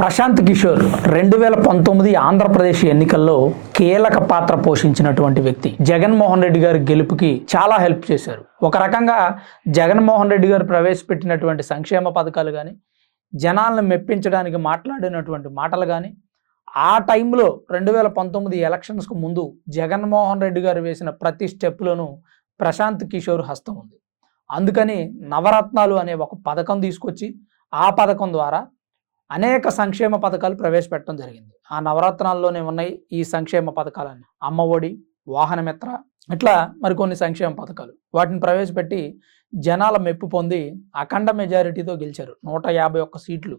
ప్రశాంత్ కిషోర్ రెండు వేల పంతొమ్మిది ఆంధ్రప్రదేశ్ ఎన్నికల్లో కీలక పాత్ర పోషించినటువంటి వ్యక్తి. జగన్మోహన్ రెడ్డి గారి గెలుపుకి చాలా హెల్ప్ చేశారు. ఒక రకంగా జగన్మోహన్ రెడ్డి గారు ప్రవేశపెట్టినటువంటి సంక్షేమ పథకాలు కానీ జనాలను మెప్పించడానికి మాట్లాడినటువంటి మాటలు కానీ ఆ టైంలో రెండు వేల పంతొమ్మిది ఎలక్షన్స్కు ముందు జగన్మోహన్ రెడ్డి గారు వేసిన ప్రతి స్టెప్లోనూ ప్రశాంత్ కిషోర్ హస్తం ఉంది. అందుకని నవరత్నాలు అనే ఒక పథకం తీసుకొచ్చి ఆ పథకం ద్వారా అనేక సంక్షేమ పథకాలు ప్రవేశపెట్టడం జరిగింది. ఆ నవరత్నాల్లోనే ఉన్నాయి ఈ సంక్షేమ పథకాలన్నీ. అమ్మఒడి వాహనమిత్ర ఇట్లా మరికొన్ని సంక్షేమ పథకాలు. వాటిని ప్రవేశపెట్టి జనాల మెప్పు పొంది అఖండ మెజారిటీతో గెలిచారు. నూట యాభై ఒక్క సీట్లు.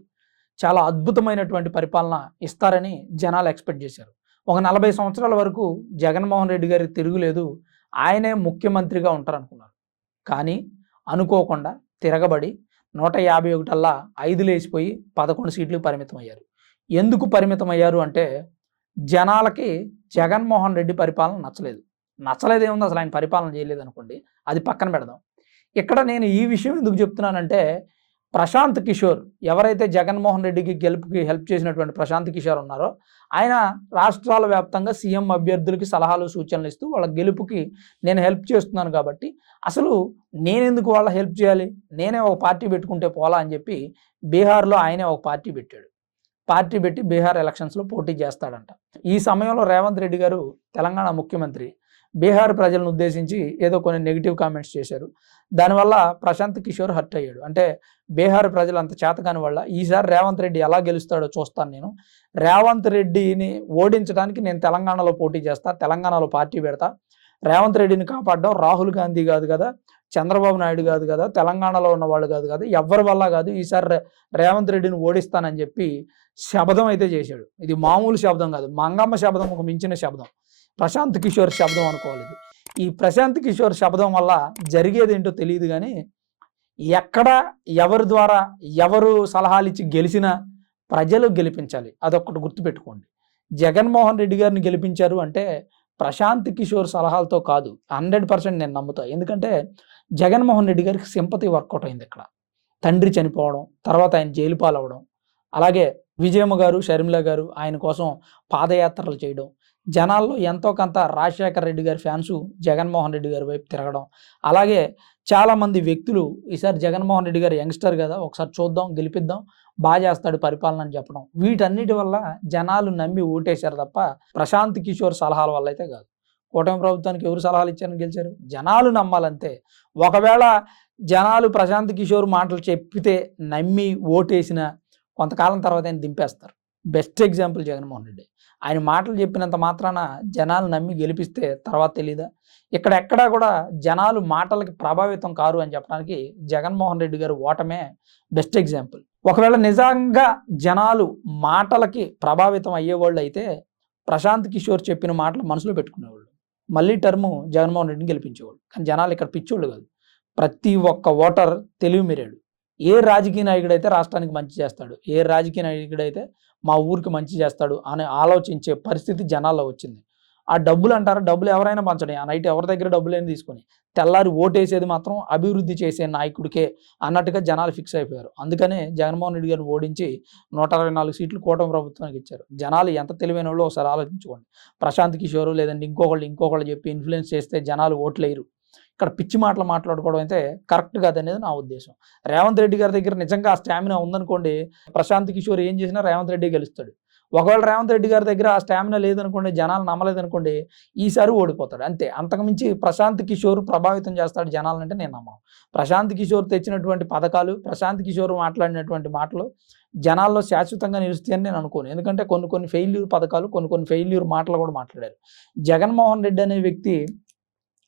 చాలా అద్భుతమైనటువంటి పరిపాలన ఇస్తారని జనాలు ఎక్స్పెక్ట్ చేశారు. ఒక నలభై సంవత్సరాల వరకు జగన్మోహన్ రెడ్డి గారికి తిరుగులేదు. ఆయనే ముఖ్యమంత్రిగా ఉంటారనుకున్నారు. కానీ అనుకోకుండా తిరగబడి నూట యాభై ఒకటల్లా ఐదు లేచిపోయి పదకొండు సీట్లు పరిమితం అయ్యారు ఎందుకు పరిమితం అయ్యారు అంటే జనాలకి జగన్మోహన్ రెడ్డి పరిపాలన నచ్చలేదు. నచ్చలేదు ఏముంది అసలు ఆయన పరిపాలన చేయలేదు అనుకోండి అది పక్కన పెడదాం. ఇక్కడ నేను ఈ విషయం ఎందుకు చెప్తున్నానంటే ప్రశాంత్ కిషోర్ ఎవరైతే జగన్మోహన్ రెడ్డికి గెలుపుకి హెల్ప్ చేసినటువంటి ప్రశాంత్ కిషోర్ ఉన్నారో ఆయన రాష్ట్రాల వ్యాప్తంగా సీఎం అభ్యర్థులకి సలహాలు సూచనలు ఇస్తూ వాళ్ళ గెలుపుకి నేను హెల్ప్ చేస్తున్నాను కాబట్టి అసలు నేనెందుకు వాళ్ళ హెల్ప్ చేయాలి? నేనే ఒక పార్టీ పెట్టుకుంటే పోలా అని చెప్పి బీహార్లో ఆయనే ఒక పార్టీ పెట్టాడు. పార్టీ పెట్టి బీహార్ ఎలక్షన్స్లో పోటీ చేస్తాడంట. ఈ సమయంలో రేవంత్ రెడ్డి గారు తెలంగాణ ముఖ్యమంత్రి బీహార్ ప్రజలను ఉద్దేశించి ఏదో కొన్ని నెగిటివ్ కామెంట్స్ చేశారు. దానివల్ల ప్రశాంత్ కిషోర్ హర్ట్ అయ్యాడు. అంటే బీహార్ ప్రజలు అంత చేతకాని వల్ల ఈసారి రేవంత్ రెడ్డి ఎలా గెలుస్తాడో చూస్తాను నేను. రేవంత్ రెడ్డిని ఓడించడానికి నేను తెలంగాణలో పోటీ చేస్తా తెలంగాణలో పార్టీ పెడతా. రేవంత్ రెడ్డిని కాపాడడం రాహుల్ గాంధీ కాదు కదా చంద్రబాబు నాయుడు కాదు కదా తెలంగాణలో ఉన్న వాళ్ళు కాదు కదా ఎవరి వల్ల కాదు ఈసారి రేవంత్ రెడ్డిని ఓడిస్తానని చెప్పి శబ్దం అయితే చేశాడు. ఇది మామూలు శబ్దం కాదు. మంగమ్మ శబ్దం ఒక మించిన శబ్దం ప్రశాంత్ కిషోర్ శబ్దం అనుకోవాలి ఇది. ఈ ప్రశాంత్ కిషోర్ శబ్దం వల్ల జరిగేది ఏంటో తెలియదు కానీ ఎక్కడ ఎవరి ద్వారా ఎవరు సలహాలు ఇచ్చి గెలిచినా ప్రజలు గెలిపించాలి. అదొక్కటి గుర్తుపెట్టుకోండి. జగన్మోహన్ రెడ్డి గారిని గెలిపించారు అంటే ప్రశాంత్ కిషోర్ సలహాలతో కాదు. హండ్రెడ్ పర్సెంట్ నేను నమ్ముతా. ఎందుకంటే జగన్మోహన్ రెడ్డి గారికి సింపతి వర్కౌట్ అయింది ఇక్కడ. తండ్రి చనిపోవడం తర్వాత ఆయన జైలు పాలవడం అలాగే విజయమ్మ గారు షర్మిల గారు ఆయన కోసం పాదయాత్రలు చేయడం జనాల్లో ఎంతో కొంత రాజశేఖర రెడ్డి గారి ఫ్యాన్స్ జగన్మోహన్ రెడ్డి గారి వైపు తిరగడం. అలాగే చాలామంది వ్యక్తులు ఈసారి జగన్మోహన్ రెడ్డి గారు యంగ్స్టర్ కదా ఒకసారి చూద్దాం గెలిపిద్దాం బాగా చేస్తాడు పరిపాలన అని చెప్పడం. వీటన్నిటి వల్ల జనాలు నమ్మి ఓటేశారు తప్ప ప్రశాంత్ కిషోర్ సలహాల వల్ల అయితే కాదు. కూటమి ప్రభుత్వానికి ఎవరు సలహాలు ఇచ్చారని గెలిచారు? జనాలు నమ్మాలంతే. ఒకవేళ జనాలు ప్రశాంత్ కిషోర్ మాటలు చెప్పితే నమ్మి ఓటేసిన కొంతకాలం తర్వాత ఆయన దింపేస్తారు. Best example Jaganmohan Reddy. ఆయన మాటలు చెప్పినంత మాత్రాన జనాలు నమ్మి గెలిపిస్తే తర్వాత తెలీదా? ఇక్కడ ఎక్కడా కూడా జనాలు మాటలకి ప్రభావితం కారు అని చెప్పడానికి జగన్మోహన్ రెడ్డి గారు ఓటమే బెస్ట్ ఎగ్జాంపుల్. ఒకవేళ నిజంగా జనాలు మాటలకి ప్రభావితం అయ్యేవాళ్ళు అయితే ప్రశాంత్ కిషోర్ చెప్పిన మాటలు మనసులో పెట్టుకునేవాళ్ళు. మళ్ళీ టర్ము జగన్మోహన్ రెడ్డిని గెలిపించేవాళ్ళు. కానీ జనాలు ఇక్కడ పిచ్చోళ్ళు కాదు. ప్రతి ఒక్క ఓటర్ తెలివి మీరాడు. ఏ రాజకీయ నాయకుడైతే రాష్ట్రానికి మంచి చేస్తాడు ఏ రాజకీయ నాయకుడైతే మా ఊరికి మంచి చేస్తాడు అని ఆలోచించే పరిస్థితి జనాల్లో వచ్చింది. ఆ డబ్బులు అంటారు? డబ్బులు ఎవరైనా పంచండి. ఆ నైట్ ఎవరి దగ్గర డబ్బులు తీసుకొని తెల్లారి ఓటేసేది మాత్రం అభివృద్ధి చేసే నాయకుడికే అన్నట్టుగా జనాలు ఫిక్స్ అయిపోయారు. అందుకనే జగన్మోహన్ రెడ్డి గారిని ఓడించి నూట అరవై నాలుగు సీట్లు కూటమి ప్రభుత్వానికి ఇచ్చారు. జనాలు ఎంత తెలివైన వాళ్ళు ఒకసారి ఆలోచించుకోండి. ప్రశాంత్ కిషోర్ లేదంటే ఇంకొకళ్ళు ఇంకొకళ్ళు చెప్పి ఇన్ఫ్లుయెన్స్ చేస్తే జనాలు ఓట్లేరు ఇక్కడ పిచ్చి మాటలు మాట్లాడుకోవడం అయితే కరెక్ట్ కాదనేది నా ఉద్దేశం. రేవంత్ రెడ్డి గారి దగ్గర నిజంగా ఆ స్టామినా ఉందనుకోండి ప్రశాంత్ కిషోర్ ఏం చేసినా రేవంత్ రెడ్డి గెలుస్తాడు. ఒకవేళ రేవంత్ రెడ్డి గారి దగ్గర ఆ స్టామినా లేదనుకోండి జనాలు నమ్మలేదనుకోండి ఈసారి ఓడిపోతాడు. అంతే. అంతకుమించి ప్రశాంత్ కిషోర్ ప్రభావితం చేస్తాడు జనాలంటే నేను నమ్మను. ప్రశాంత్ కిషోర్ తెచ్చినటువంటి పథకాలు ప్రశాంత్ కిషోర్ మాట్లాడినటువంటి మాటలు జనాల్లో శాశ్వతంగా నిలుస్తాయని నేను అనుకోను. ఎందుకంటే కొన్ని కొన్ని ఫెయిల్యూర్ పథకాలు కొన్ని కొన్ని ఫెయిల్యూర్ మాటలు కూడా మాట్లాడారు. జగన్మోహన్ రెడ్డి అనే వ్యక్తి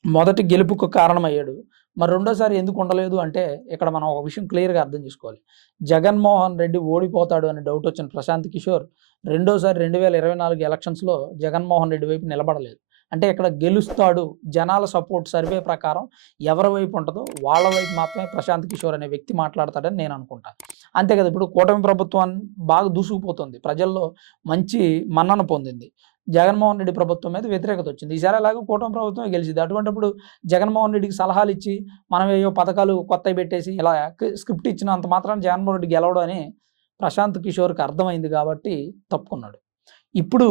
మొదటి గెలుపుకు కారణమయ్యాడు. మరి రెండోసారి ఎందుకు ఉండలేదు అంటే ఇక్కడ మనం ఒక విషయం క్లియర్గా అర్థం చేసుకోవాలి. జగన్మోహన్ రెడ్డి ఓడిపోతాడు అనే డౌట్ వచ్చిన ప్రశాంత్ కిషోర్ రెండోసారి రెండు వేల ఇరవై నాలుగు ఎలక్షన్స్లో జగన్మోహన్ రెడ్డి వైపు నిలబడలేదు. అంటే ఇక్కడ గెలుస్తాడు జనాల సపోర్ట్ సర్వే ప్రకారం ఎవరి వైపు ఉంటుందో వాళ్ళ వైపు మాత్రమే ప్రశాంత్ కిషోర్ అనే వ్యక్తి మాట్లాడతాడని నేను అనుకుంటాను అంతే కదా ఇప్పుడు కూటమి ప్రభుత్వాన్ని బాగా దూసుకుపోతుంది. ప్రజల్లో మంచి మన్నన పొందింది. జగన్మోహన్ రెడ్డి ప్రభుత్వం మీద వ్యతిరేకత వచ్చింది. ఈసారి అలాగే కూటమి ప్రభుత్వం గెలిచింది. అటువంటిప్పుడు జగన్మోహన్ రెడ్డికి సలహాలు ఇచ్చి మనం ఏవో పథకాలు కొత్తవి పెట్టేసి ఇలా స్క్రిప్ట్ ఇచ్చిన అంత మాత్రం జగన్మోహన్ రెడ్డి గెలవడం అని ప్రశాంత్ కిషోర్కి అర్థమైంది కాబట్టి తప్పుకున్నాడు. ఇప్పుడు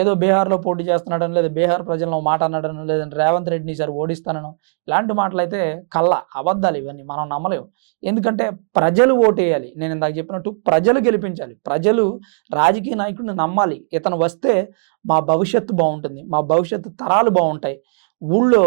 ఏదో బీహార్లో పోటీ చేస్తున్నాడని లేదా బీహార్ ప్రజలను మాట అన్నాడను లేదంటే రేవంత్ రెడ్డిని సార్ ఓడిస్తానను ఇలాంటి మాటలు అయితే కళ్ళ అబద్ధాలు ఇవన్నీ మనం నమ్మలేము. ఎందుకంటే ప్రజలు ఓటేయాలి. నేను ఇందాక చెప్పినట్టు ప్రజలు గెలిపించాలి. ప్రజలు రాజకీయ నాయకుడిని నమ్మాలి. ఇతను వస్తే మా భవిష్యత్తు బాగుంటుంది మా భవిష్యత్తు తరాలు బాగుంటాయి. ఊళ్ళో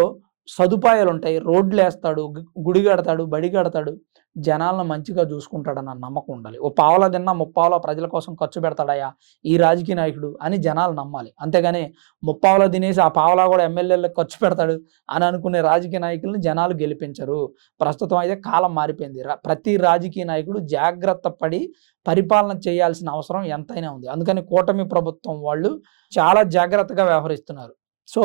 సదుపాయాలు ఉంటాయి రోడ్లు వేస్తాడు గుడి కడతాడు బడి కడతాడు. జనాలను మంచిగా చూసుకుంటాడన్న నమ్మకం ఉండాలి. ఓ పావల తిన్నా ముప్పావలా ప్రజల కోసం ఖర్చు పెడతాడయ్యా ఈ రాజకీయ నాయకుడు అని జనాలు నమ్మాలి. అంతేగాని ముప్పావలా తినేసి ఆ పావలా కూడా ఎమ్మెల్యేలకు ఖర్చు పెడతాడు అని అనుకునే రాజకీయ నాయకులను జనాలు గెలిపించరు. ప్రస్తుతం అయితే కాలం మారిపోయింది. ప్రతి రాజకీయ నాయకుడు జాగ్రత్త పడి పరిపాలన చేయాల్సిన అవసరం ఎంతైనా ఉంది. అందుకని కూటమి ప్రభుత్వం వాళ్ళు చాలా జాగ్రత్తగా వ్యవహరిస్తున్నారు. సో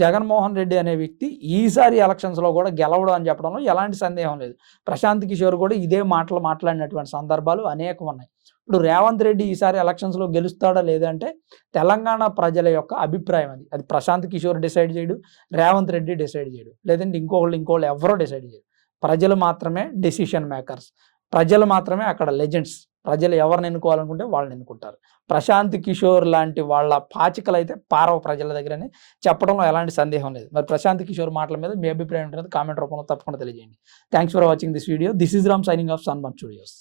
జగన్మోహన్ రెడ్డి అనే వ్యక్తి ఈసారి ఎలక్షన్స్లో కూడా గెలవడం అని చెప్పడంలో ఎలాంటి సందేహం లేదు. ప్రశాంత్ కిషోర్ కూడా ఇదే మాటలు మాట్లాడినటువంటి సందర్భాలు అనేకం ఉన్నాయి. ఇప్పుడు రేవంత్ రెడ్డి ఈసారి ఎలక్షన్స్లో గెలుస్తాడా లేదంటే తెలంగాణ ప్రజల యొక్క అభిప్రాయం అది. అది ప్రశాంత్ కిషోర్ డిసైడ్ చేయడు రేవంత్ రెడ్డి డిసైడ్ చేయడు. లేదంటే ఇంకోళ్ళు ఇంకోళ్ళు ఎవరో డిసైడ్ చేయడు ప్రజలు మాత్రమే డెసిషన్ మేకర్స్. ప్రజలు మాత్రమే అక్కడ లెజెండ్స్. ప్రజలు ఎవరిని ఎన్నుకోవాలనుకుంటే వాళ్ళని ఎన్నుకుంటారు. ప్రశాంత్ కిషోర్ లాంటి వాళ్ళ పాచికలు అయితే పారవ ప్రజల దగ్గరనే చెప్పడంలో ఎలాంటి సందేహం లేదు. మరి ప్రశాంత్ కిషోర్ మాటల మీద మీ అభిప్రాయం ఉంటుంది కామెంట్ రూపంలో తప్పకుండా తెలియజేయండి. Thanks for watching this video this is Ram signing off Sanman studios